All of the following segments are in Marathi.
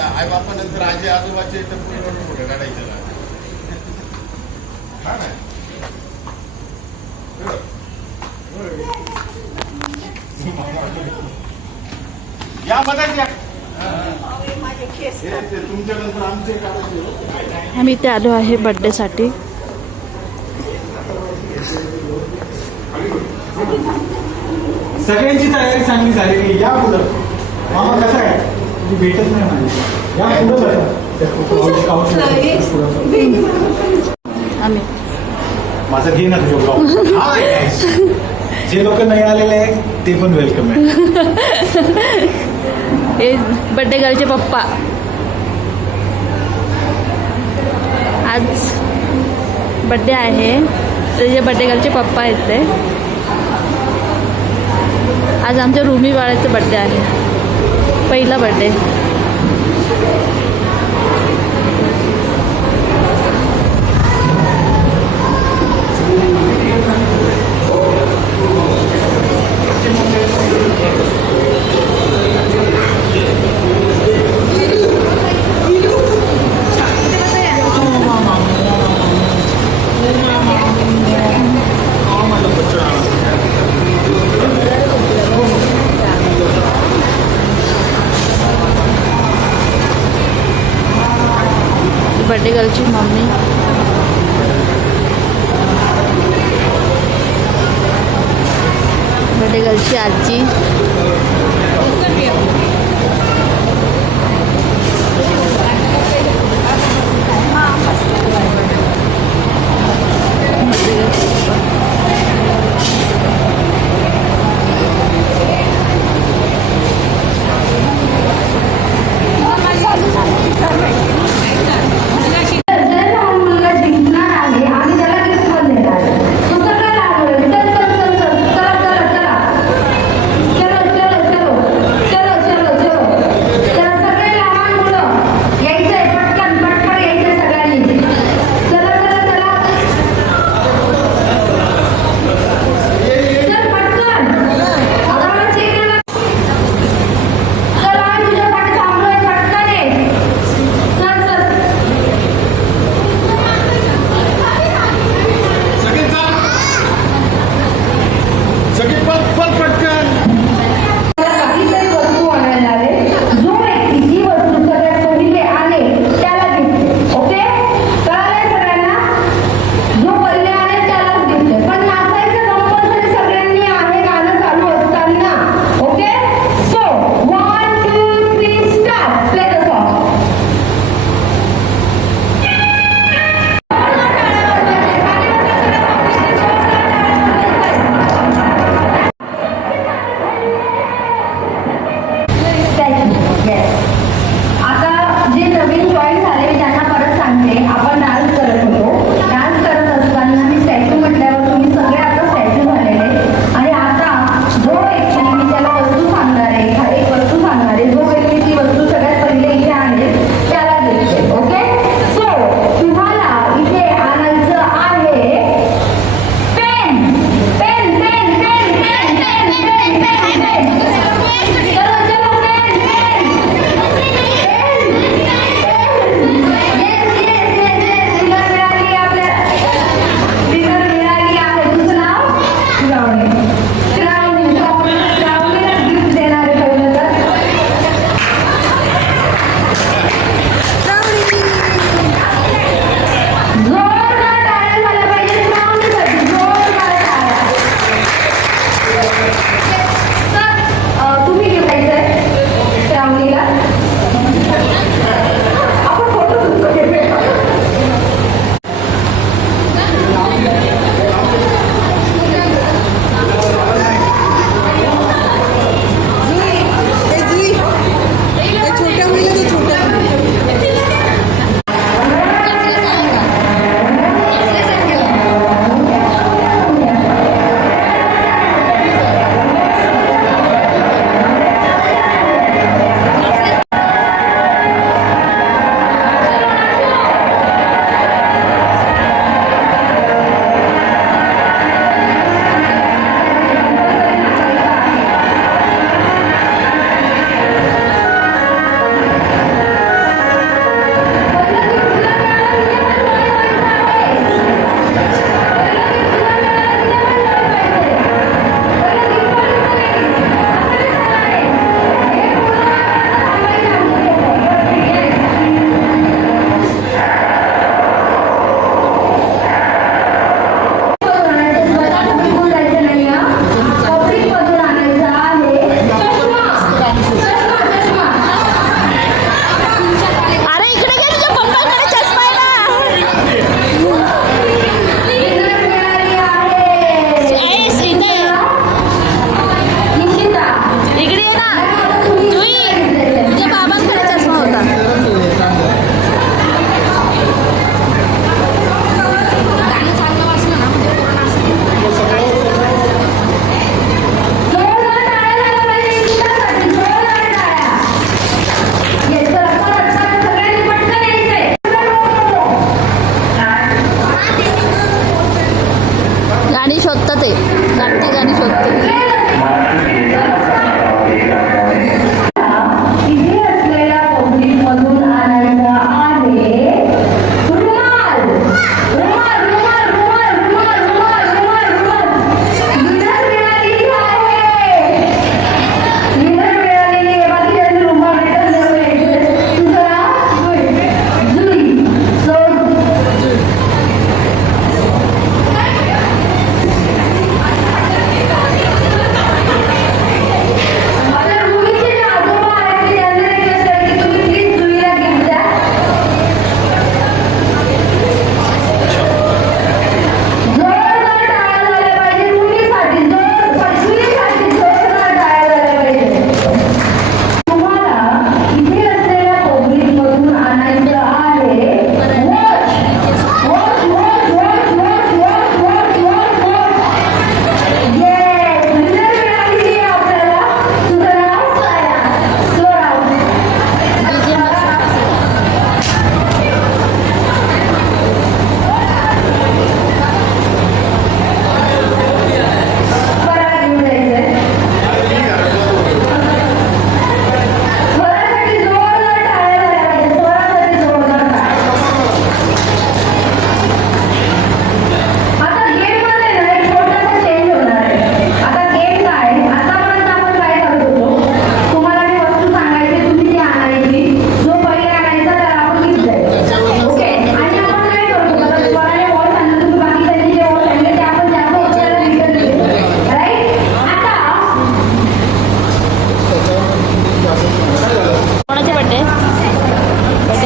आई बापा नंतर आजी आजोबाचे टप्पू फोटो काढायचे ना. हा ना या बघायच्या तुमच्या नंतर आमचे काढायचे. आम्ही इथे आलो आहे बर्थडे साठी. सगळ्यांची तयारी चांगली झालेली. या पुढं मामा कसं आहे तुम्ही भेटत नाही माझी. या पुढं आम्ही माझं घे ना तुझं ब्लॉग. जे लोक नाही आलेले आहेत ते पण वेलकम आहे. हे बर्थडे गर्लचे पप्पा. आज बर्थडे आहे त्याचे बर्थडे गर्लचे पप्पा आहेत ते. आज आमच्या रूमी बाळाचा बर्थडे आहे. पहिला बर्थडे. बर्थडे गर्लची मम्मी. बर्थडे गर्लची आजी.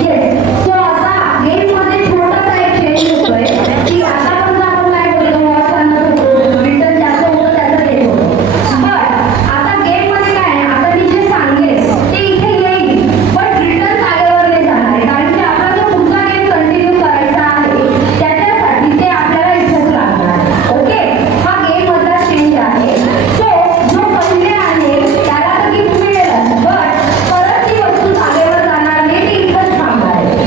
होती. सो आता गेममध्ये छोटासा एक चेंज होतोय की आतापर्यंत आपण काय बोलतो रिटर्न ज्याचं होतं त्याचं गेम होतं. बट आता गेममध्ये काय आहे, आता मी जे सांगेन ते इथे येईल पण रिटर्न जागेवर नाही जाणार आहे. कारण की आपला जो पुढचा गेम कंटिन्यू करायचा आहे त्याच्यासाठी ते आपल्याला इथेच लागणार आहे. ओके, हा गेम मधला चेंज आहे. सो जो पहिले आहे त्याला तर गिफ्ट मिळेलच, बट परत ती वस्तू जागेवर जाणार नाही, ती इथंच थांबणार आहे.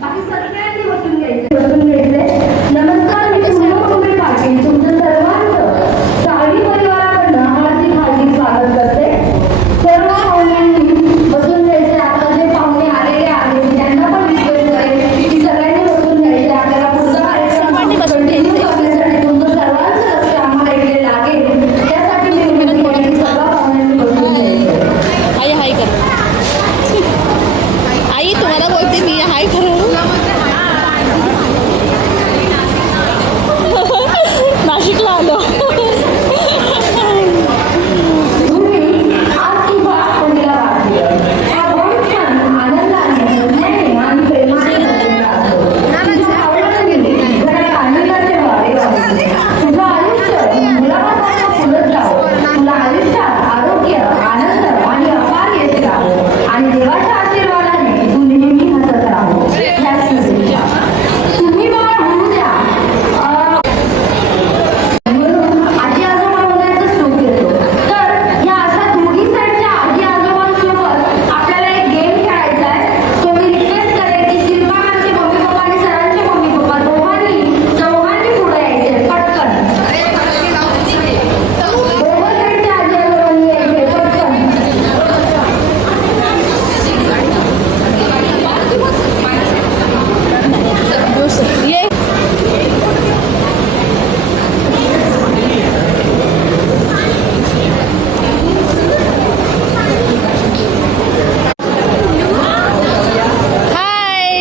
बाकी सगळ्यांनी बसून घ्यायचे. नमस्कार, मी पूर्णकुंभी पाटील तुमचं सर्वांचं सावली परिवाराकडनं हार्दिक हार्दिक स्वागत करते. सर्व पाहुण्यांनी बसून घ्यायचे. आता जे पाहुणे आलेले आहेत त्यांना पण रिक्वेस्ट करेल की सगळ्यांनी बसून घ्यायचे. आपल्याला पुढचा कार्यक्रम कंटिन्यू करण्यासाठी तुमचं सर्वांचं लक्ष आम्हाला इकडे लागेल. त्यासाठी मी विनंती करेन की सर्व पाहुण्यांनी बसून घ्यायचे. आई हाय कर. आई तुम्हाला बोलते मी हाय कर. नाशिकला आलो. तुम्ही आज किंवा कोणीला वाटली हा गोड क्षण आनंदाने हसण्याने आणि प्रेमाने जगून राहतो. तुझ्या आवडीनं गेली घरात आनंदाचे वारे वाहते. तुझं आयुष्य मुलाबाळांना फुलत जावं. तुला आयुष्यात आरोग्य आनंद आणि अपार यश लाभो आणि देवाच्या आशीर्वादाने तू नेहमी हसत राहो. ह्याच शुभेच्छा. तुम्ही बाळ होऊ द्या. म्हणून आजी आजोबा होण्याचं सुख येतो. तर या अशा दोन्ही साईडच्या आजी आजोबांसोबत आपल्याला एक गेम खेळायचा आहे. सो मी रिक्वेस्ट करेन की शिल्पाकांचे मम्मी पप्पा आणि सरांचे मम्मी पप्पा चौघांनी पुढे यायचे पटकन. दोघं साईडच्या आजी आजोबांनी यायचे पटकन. ये हाय.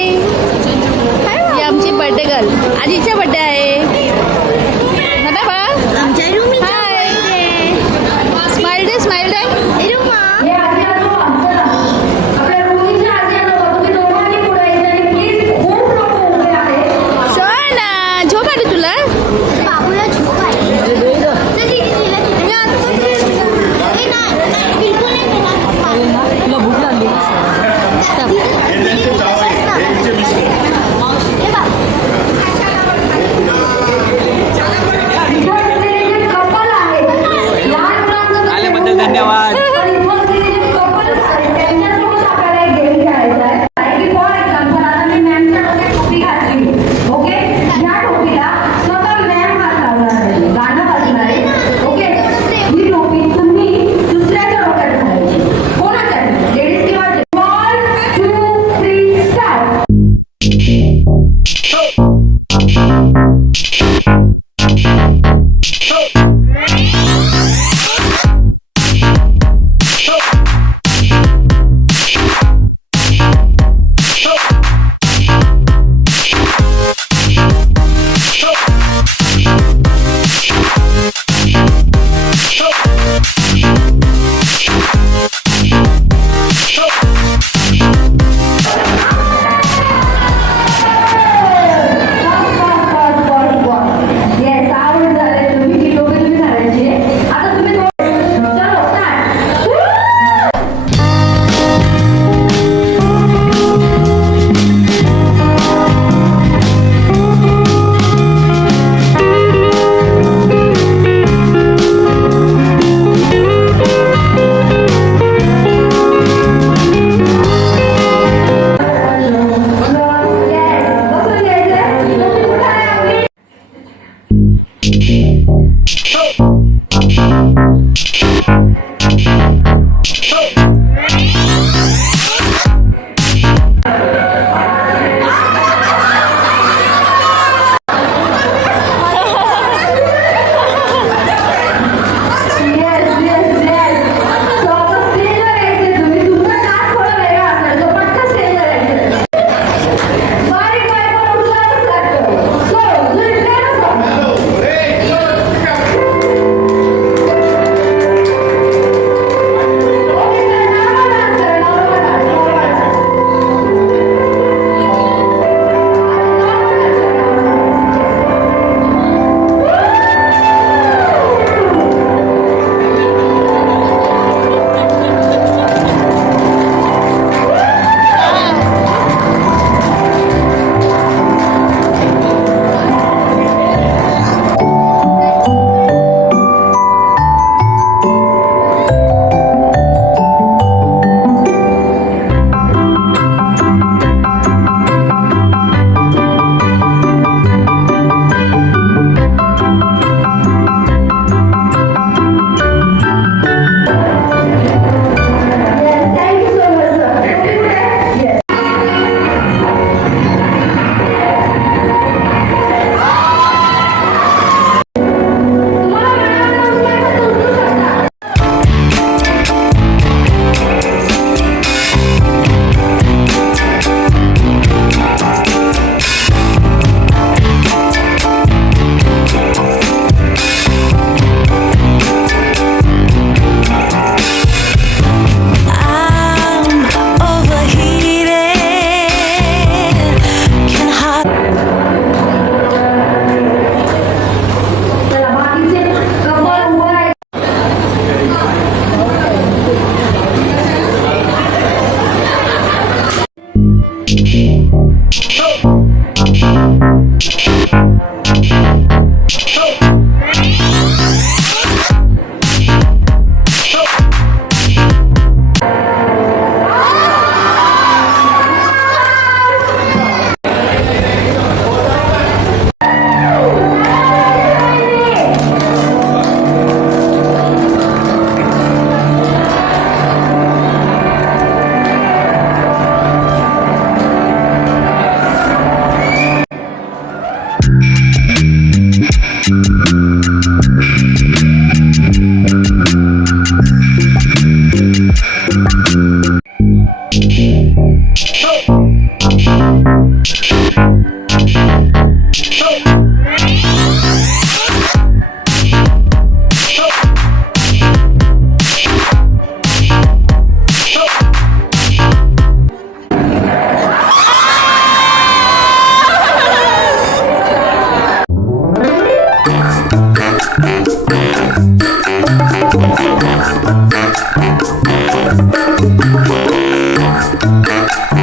ही आमची बर्थडे गर्ल. आजीचा बर्थडे